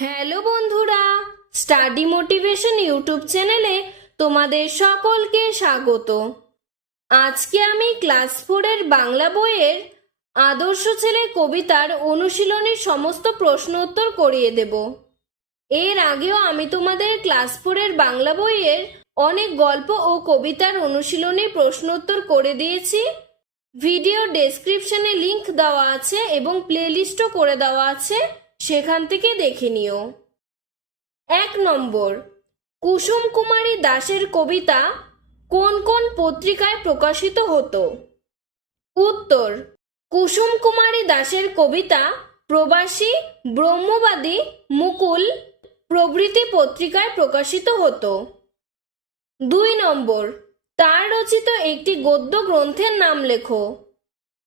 Hello বন্ধুরা, study motivation YouTube চ্যানেলে তোমাদের সকলকে স্বাগত। আজকে আমি ক্লাস ফোরের বাংলা বইয়ের আদর্শ ছেলে কবিতার অনুশীলনের সমস্ত প্রশ্ন উত্তর করিয়ে দেব। এর আগেও আমি তোমাদের ক্লাস ফোরের বাংলা বইয়ের অনেক গল্প ও কবিতার অনুশীলনী প্রশ্ন উত্তর করে দিয়েছি। ভিডিও ডেসক্রিপশনে লিংক দেওয়া আছে এবং প্লেলিস্টও করে দেওয়া আছে। সেখান থেকে দেখে নিও। এক নম্বর, কুসুম কুমারী দাসের কবিতা কোন কোন পত্রিকায় প্রকাশিত হতো? উত্তর, কুসুম কুমারী দাসের কবিতা প্রবাসী ব্রহ্মবাদী মুকুল প্রভৃতি পত্রিকায় প্রকাশিত হতো। দুই নম্বর, তার রচিত একটি গদ্য গ্রন্থের নাম লেখো।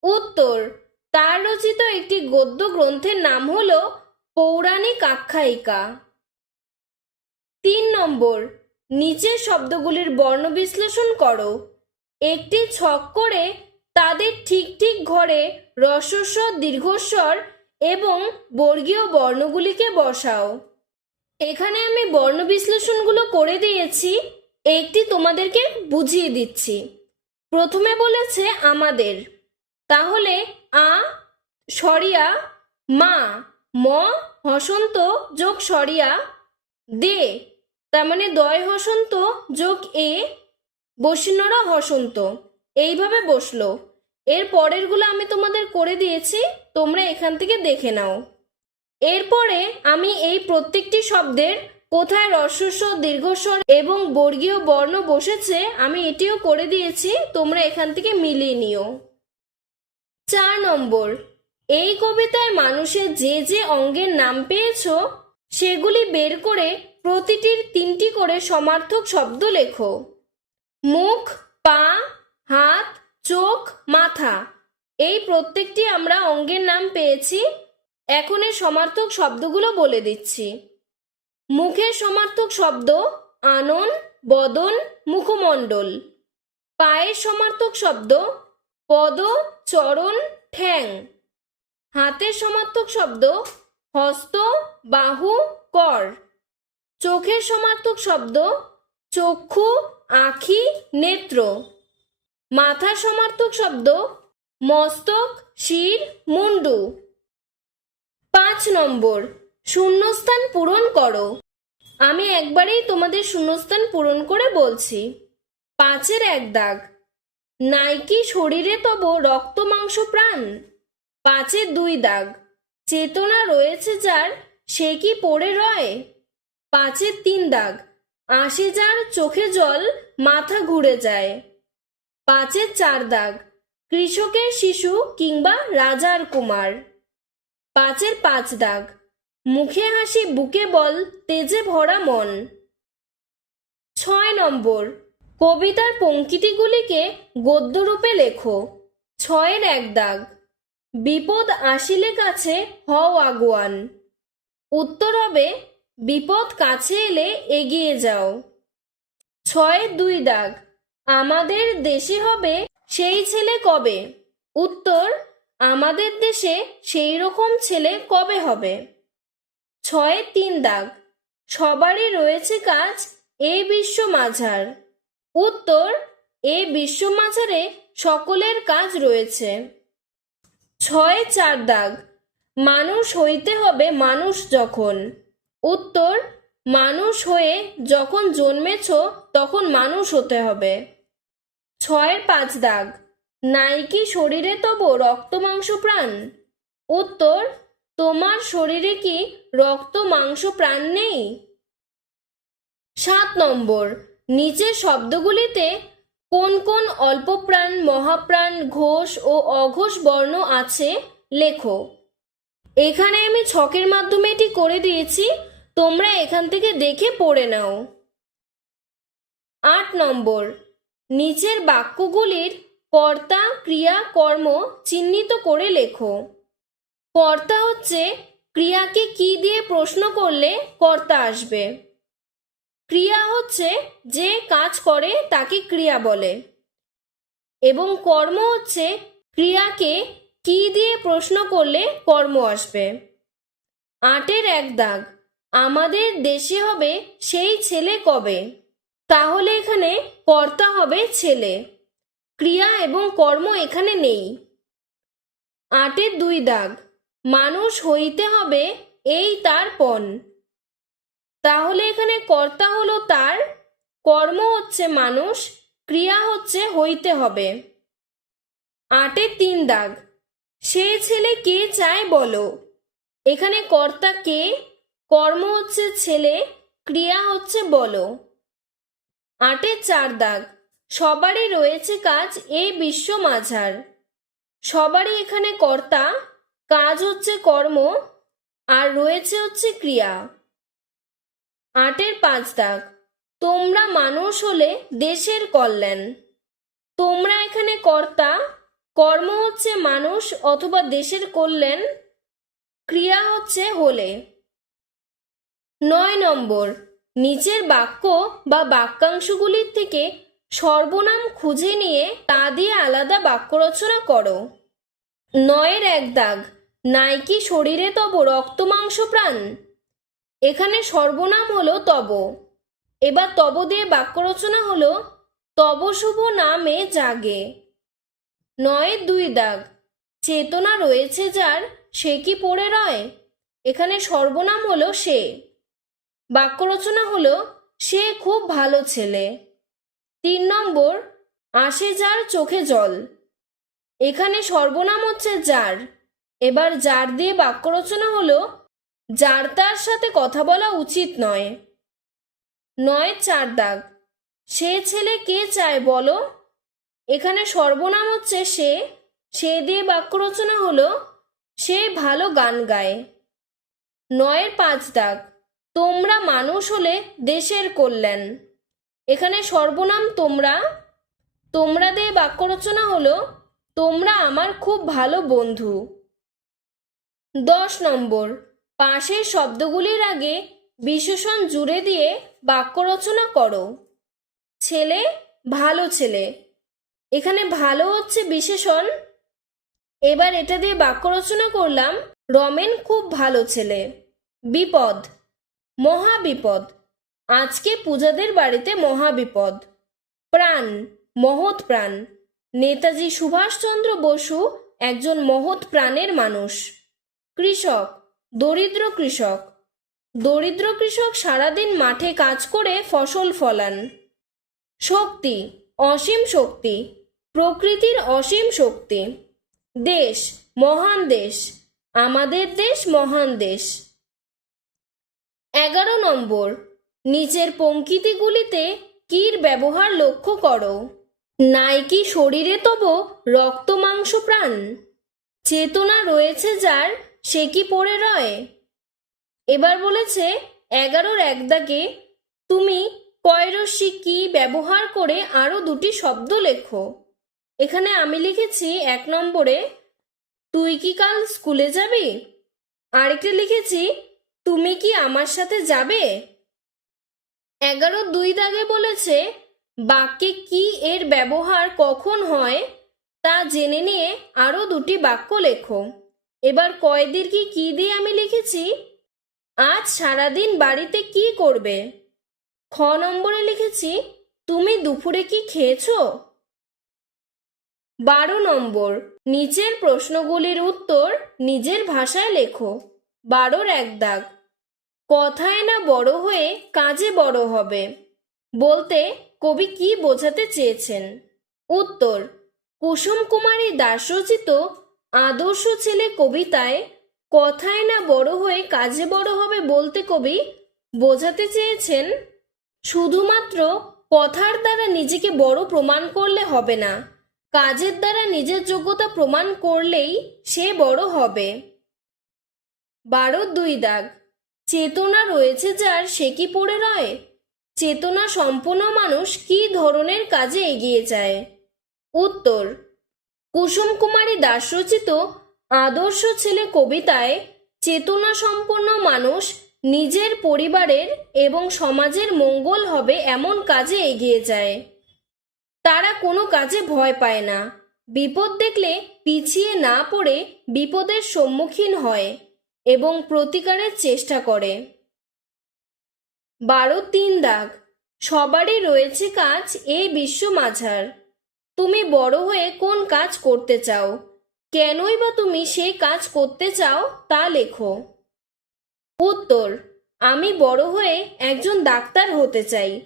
উত্তর, তার রচিত একটি গদ্য গ্রন্থের নাম হল পৌরাণিক আখ্যায়িকা। তিন নম্বর, নিচের শব্দগুলির বর্ণ বিশ্লেষণ করো। একটি ছক করে তাদের ঠিক ঠিক ঘরে রসস্বর, দীর্ঘস্বর এবং বর্গীয় বর্ণগুলিকে বসাও। এখানে আমি বর্ণ বিশ্লেষণগুলো করে দিয়েছি, একটি তোমাদেরকে বুঝিয়ে দিচ্ছি। প্রথমে বলেছে আমাদের। তাহলে আ, সরিয়া, মা ম হসন্ত যোগ সরিয়া। দে, তার মানে দয় হসন্ত যোগ এ বসিনরা হসন্ত। এইভাবে বসল। এর পরেরগুলো আমি তোমাদের করে দিয়েছি, তোমরা এখান থেকে দেখে নাও। এরপরে আমি এই প্রত্যেকটি শব্দের কোথায় রস্বস্ব দীর্ঘস্বর এবং বর্গীয় বর্ণ বসেছে, আমি এটিও করে দিয়েছি, তোমরা এখান থেকে মিলিয়ে নিও। চার নম্বর এই কবিতায় মানুষের যে যে অঙ্গের নাম পেয়েছ, সেগুলি বের করে প্রতিটির তিনটি করে সমার্থক শব্দ লেখো। মুখ, পা, হাত, চোখ, মাথা। এই প্রত্যেকটি আমরা অঙ্গের নাম পেয়েছি, এখন এই সমার্থক শব্দগুলো বলে দিচ্ছি। মুখের সমার্থক শব্দ আনন, বদন, মুখমণ্ডল। পায়ের সমার্থক শব্দ পদ, চরণ, ঠ্যাং। হাতের সমার্থক শব্দ হস্ত, বাহু, কর। চোখের সমার্থক শব্দ চক্ষু, আখি, নেত্র। মাথার সমার্থক শব্দ মস্তক, শির, মুন্ডু। পাঁচ নম্বর, শূন্যস্থান পূরণ করো। আমি একবারেই তোমাদের শূন্যস্থান পূরণ করে বলছি। পাঁচের এক দাগ। নাইকি শরীরে তব রক্ত মাংস প্রাণ। পাঁচের দুই দাগ। চেতনা রয়েছে যার, সে কি পড়ে রয়? পাঁচের তিন দাগ। আসে যার চোখে জল, মাথা ঘুরে যায়। পাঁচের চার দাগ। কৃষকের শিশু কিংবা রাজার কুমার। পাঁচের পাঁচ দাগ। মুখে হাসি, বুকে বল, তেজে ভরা মন। ছয় নম্বর। কবিতার পঙ্ক্তিটিগুলিকে গদ্যরূপে লেখো। ছয়ের এক দাগ। বিপদ আসিলে কাছে হও আগুয়ান। উত্তর হবে, বিপদ কাছে এলে এগিয়ে যাও। ছয় দুই দাগ, আমাদের দেশে হবে সেই ছেলে কবে? উত্তর, আমাদের দেশে সেই রকম ছেলে কবে হবে? ছয়ে তিন দাগ, সবারই রয়েছে কাজ এ বিশ্ব মাঝার। উত্তর, এ বিশ্ব মাঝারে সকলের কাজ রয়েছে। ছয় চার দাগ। মানুষ হইতে হবে মানুষ যখন। উত্তর, মানুষ হয়ে যখন জন্মেছ, তখন মানুষ হতে হবে। ছয়ের পাঁচ দাগ। নাইকি শরীরে তব রক্ত মাংস প্রাণ? উত্তর, তোমার শরীরে কি রক্ত মাংস প্রাণ নেই? সাত নম্বর। নিচের শব্দগুলিতে কোন কোন অল্পপ্রাণ মহাপ্রাণ ঘোষ ও অঘোষ বর্ণ আছে? লেখো। এখানে আমি ছকের মাধ্যমে এটি করে দিয়েছি। তোমরা এখান থেকে দেখে পড়ে নাও। আট নম্বর। নিচের বাক্যগুলির কর্তা, ক্রিয়া, কর্ম চিহ্নিত করে লেখো। কর্তা হচ্ছে, ক্রিয়াকে কি দিয়ে প্রশ্ন করলে কর্তা আসবে? ক্রিয়া হচ্ছে যে কাজ করে তাকে ক্রিয়া বলে। এবং কর্ম হচ্ছে ক্রিয়াকে কি দিয়ে প্রশ্ন করলে কর্ম আসবে। আটের এক দাগ, আমাদের দেশে হবে সেই ছেলে কবে? তাহলে এখানে কর্তা হবে ছেলে। ক্রিয়া এবং কর্ম এখানে নেই। আটের দুই দাগ, মানুষ হইতে হবে এই তার পণ। তাহলে এখানে কর্তা হলো তার, কর্ম হচ্ছে মানুষ, ক্রিয়া হচ্ছে হইতে হবে। আটের তিন দাগ, সে ছেলে কে চায় বলো? এখানে কর্তা কে, কর্ম হচ্ছে ছেলে, ক্রিয়া হচ্ছে বলো। আটের চার দাগ, সবারই রয়েছে কাজ এই বিশ্ব মাঝার। সবারই এখানে কর্তা, কাজ হচ্ছে কর্ম, আর রয়েছে হচ্ছে ক্রিয়া। আটের পাঁচ দাগ। তোমরা মানুষ হলে দেশের কল্যাণ। তোমরা এখানে কর্তা, কর্ম হচ্ছে মানুষ অথবা দেশের কল্যাণ, ক্রিয়া হচ্ছে হলে। নয় নম্বর, নিচের বাক্য বা বাক্যাংশগুলির থেকে সর্বনাম খুঁজে নিয়ে তা দিয়ে আলাদা বাক্য রচনা করো। নয়ের এক দাগ, নাইকি শরীরে তব রক্ত মাংস প্রাণ। এখানে সর্বনাম হলো তব। এবার তব দিয়ে বাক্য রচনা হলো, তব শুভ নামে জাগে। নয়ের দুই দাগ, চেতনা রয়েছে যার, সে কি পড়ে রয়? এখানে সর্বনাম হলো সে। বাক্য রচনা হলো, সে খুব ভালো ছেলে। তিন নম্বর, আসে যার চোখে জল। এখানে সর্বনাম হচ্ছে যার। এবার যার দিয়ে বাক্য রচনা হলো যার তার সাথে কথা বলা উচিত নয়। নয় চার দাগ। সে ছেলে কে চায় বলো? এখানে সর্বনাম হচ্ছে সে। সে দিয়ে বাক্য রচনা হলো, সে ভালো গান গায়। নয়ের পাঁচ দাগ। তোমরা মানুষ হলে দেশের কল্যাণ। এখানে সর্বনাম তোমরা। তোমরা দিয়ে বাক্য রচনা হলো, তোমরা আমার খুব ভালো বন্ধু। দশ নম্বর। পাশের শব্দগুলির আগে বিশেষণ জুড়ে দিয়ে বাক্য রচনা করো। ছেলে, ভালো ছেলে। এখানে ভালো হচ্ছে বিশেষণ। এবার এটা দিয়ে বাক্য রচনা করলাম, রমেন খুব ভালো ছেলে। বিপদ। মহা বিপদ আজকে পূজাদের বাড়িতে মহা বিপদ প্রাণ, মহৎ প্রাণ। নেতাজি সুভাষচন্দ্র বসু একজন মহৎ প্রাণের মানুষ। কৃষক। দরিদ্র কৃষক। দরিদ্র কৃষক সারাদিন মাঠে কাজ করে ফসল ফলান। শক্তি, অসীম শক্তি, প্রকৃতির অসীম শক্তি। দেশ, মহান দেশ, আমাদের দেশ মহান দেশ। এগারো নম্বর, নিচের পঙ্কিতিগুলিতে কির ব্যবহার লক্ষ্য করো। নাইকি শরীরে তব রক্ত মাংস প্রাণ। চেতনা রয়েছে যার সে কি পড়ে রয়? এবার বলেছে, এগারোর এক দাগে তুমি কয়রসি কি ব্যবহার করে আরও দুটি শব্দ লেখো। এখানে আমি লিখেছি এক নম্বরে, তুই কি কাল স্কুলে যাবি? আরেকটা লিখেছি, তুমি কি আমার সাথে যাবে? এগারো দুই দাগে বলেছে, বাক্যে কি এর ব্যবহার কখন হয় তা জেনে নিয়ে আরও দুটি বাক্য লেখো। এবার কয়দির কি কি দিয়ে আমি লিখেছি? আজ সারাদিন বাড়িতে কি করবে? খ নম্বরে লিখেছি, তুমি দুপুরে কি খেয়েছো? বারো নম্বর, নিচের প্রশ্নগুলির উত্তর নিজের ভাষায় লেখো। বারোর এক দাগ, কথায় না বড় হয়ে কাজে বড় হবে। বলতে কবি কি বোঝাতে চেয়েছেন? উত্তর, কুসুম কুমারী দাস রচিত আদর্শ ছেলে কবিতায়, কথায় না বড় হয়ে কাজে বড় হবে বলতে কবি বোঝাতে চেয়েছেন, শুধুমাত্র কথার দ্বারা নিজেকে বড় প্রমাণ করলে হবে না, কাজের দ্বারা নিজের যোগ্যতা প্রমাণ করলেই সে বড় হবে। বারো দুই দাগ, চেতনা রয়েছে যার সে কি পড়ে রয়? চেতনা সম্পন্ন মানুষ কি ধরনের কাজে এগিয়ে যায়? উত্তর কুসুম কুমারী দাস রচিত আদর্শ ছেলে কবিতায় চেতনা সম্পন্ন মানুষ নিজের পরিবারের এবং সমাজের মঙ্গল হবে এমন কাজে এগিয়ে যায়। তারা কোনো কাজে ভয় পায় না। বিপদ দেখলে পিছিয়ে না পড়ে বিপদের সম্মুখীন হয় এবং প্রতিকারের চেষ্টা করে। বারো তিন দাগ। সবারই রয়েছে কাজ এই বিশ্ব মাঝার। তুমি বড় হয়ে কোন কাজ করতে চাও? কেনই বা তুমি সেই কাজ করতে চাও তা লেখো। উত্তর, আমি বড় হয়ে একজন ডাক্তার হতে চাই।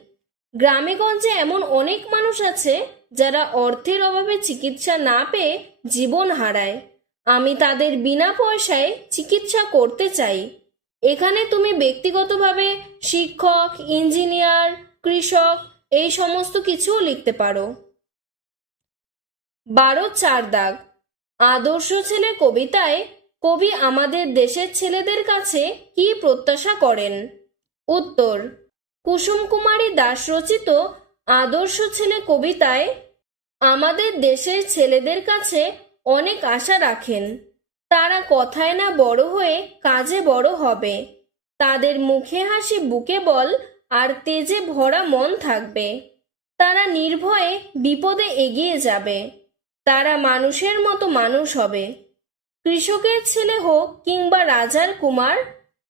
গ্রামে গঞ্জে এমন অনেক মানুষ আছে যারা অর্থের অভাবে চিকিৎসা না পেয়ে জীবন হারায়। আমি তাদের বিনা পয়সায় চিকিৎসা করতে চাই। এখানে তুমি ব্যক্তিগতভাবে শিক্ষক, ইঞ্জিনিয়ার, কৃষক এই সমস্ত কিছুও লিখতে পারো। বারো চার দাগ। আদর্শ ছেলে কবিতায়, কবি আমাদের দেশের ছেলেদের কাছে কি প্রত্যাশা করেন? উত্তর, কুসুম কুমারী দাস রচিত আদর্শ ছেলে কবিতায়, আমাদের দেশের ছেলেদের কাছে অনেক আশা রাখেন। তারা কথায় না বড় হয়ে কাজে বড় হবে। তাদের মুখে হাসি বুকে বল আর তেজে ভরা মন থাকবে। তারা নির্ভয়ে বিপদে এগিয়ে যাবে। তারা মানুষের মতো মানুষ হবে। কৃষকের ছেলে হোক কিংবা রাজার কুমার,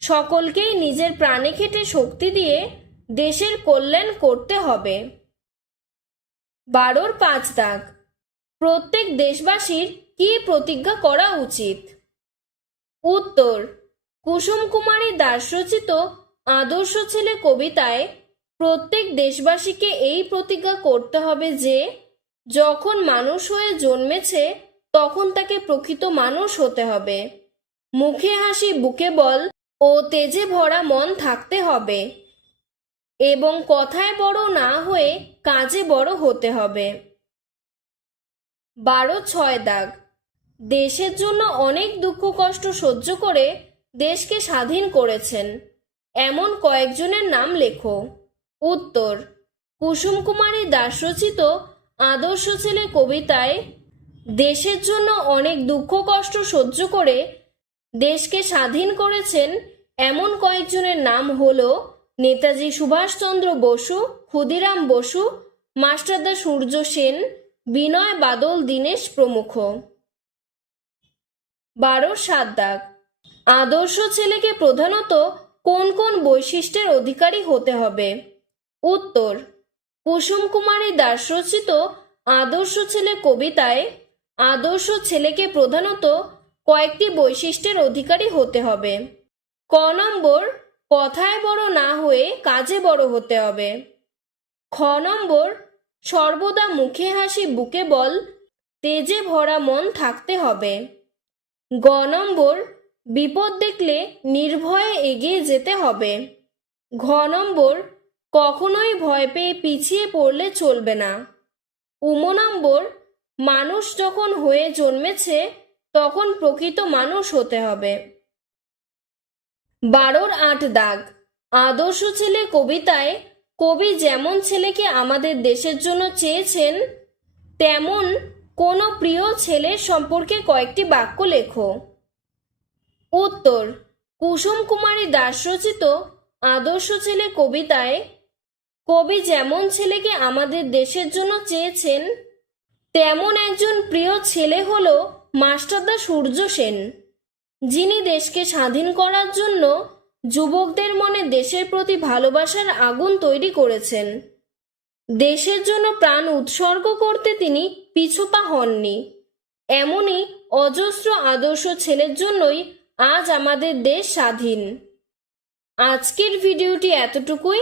সকলকেই নিজের প্রাণে খেটে শক্তি দিয়ে দেশের কল্যাণ করতে হবে। বারোর পাঁচ দাগ। প্রত্যেক দেশবাসীর কি প্রতিজ্ঞা করা উচিত? উত্তর, কুসুম কুমারী দাস রচিত আদর্শ ছেলে কবিতায় প্রত্যেক দেশবাসীকে এই প্রতিজ্ঞা করতে হবে যে যখন মানুষ হয়ে জন্মেছে, তখন তাকে প্রকৃত মানুষ হতে হবে। মুখে হাসি, বুকে বল ও তেজে ভরা মন থাকতে হবে এবং কথায় বড় না হয়ে কাজে বড় হতে হবে। বারো, ছয় দাগ। দেশের জন্য অনেক দুঃখ, কষ্ট সহ্য করে দেশকে স্বাধীন করেছেন। এমন কয়েকজনের নাম লেখো। উত্তর, কুসুম কুমারী দাস রচিত আদর্শ ছেলে কবিতায়, দেশের জন্য অনেক দুঃখ কষ্ট সহ্য করে দেশকে স্বাধীন করেছেন এমন কয়েকজনের নাম হল নেতাজি সুভাষচন্দ্র বসু, ক্ষুদিরাম বসু মাস্টারদা সূর্য সেন, বিনয় বাদল দীনেশ প্রমুখ। বারো সাত দাগ। আদর্শ ছেলেকে প্রধানত কোন কোন বৈশিষ্ট্যের অধিকারী হতে হবে? উত্তর কুসুম কুমারী দাস রচিত আদর্শ ছেলে কবিতায় আদর্শ ছেলেকে প্রধানত কয়েকটি বৈশিষ্ট্যের অধিকারী হতে হবে। ক নম্বর, কথায় বড় না হয়ে কাজে বড় হতে হবে। খ নম্বর, সর্বদা মুখে হাসি বুকে বল, তেজে ভরা মন থাকতে হবে। গ নম্বর, বিপদ দেখলে নির্ভয়ে এগিয়ে যেতে হবে। ঘ নম্বর কখনোই ভয় পেয়ে পিছিয়ে পড়লে চলবে না। উম নম্বর মানুষ যখন হয়ে জন্মেছে, তখন প্রকৃত মানুষ হতে হবে। বারোর আট দাগ। আদর্শ ছেলে কবিতায়, কবি যেমন ছেলেকে আমাদের দেশের জন্য চেয়েছেন, তেমন কোনো প্রিয় ছেলের সম্পর্কে কয়েকটি বাক্য লেখো। উত্তর, কুসুম কুমারী দাস রচিত আদর্শ ছেলে কবিতায় কবি যেমন ছেলেকে আমাদের দেশের জন্য চেয়েছেন, তেমন একজন প্রিয় ছেলে হল মাস্টারদা সূর্য সেন। যিনি দেশকে স্বাধীন করার জন্য যুবকদের মনে দেশের প্রতি ভালোবাসার আগুন তৈরি করেছেন। দেশের জন্য প্রাণ উৎসর্গ করতে তিনি পিছুপা হননি। এমনই অজস্র আদর্শ ছেলের জন্যই আজ আমাদের দেশ স্বাধীন। আজকের ভিডিওটি এতটুকুই।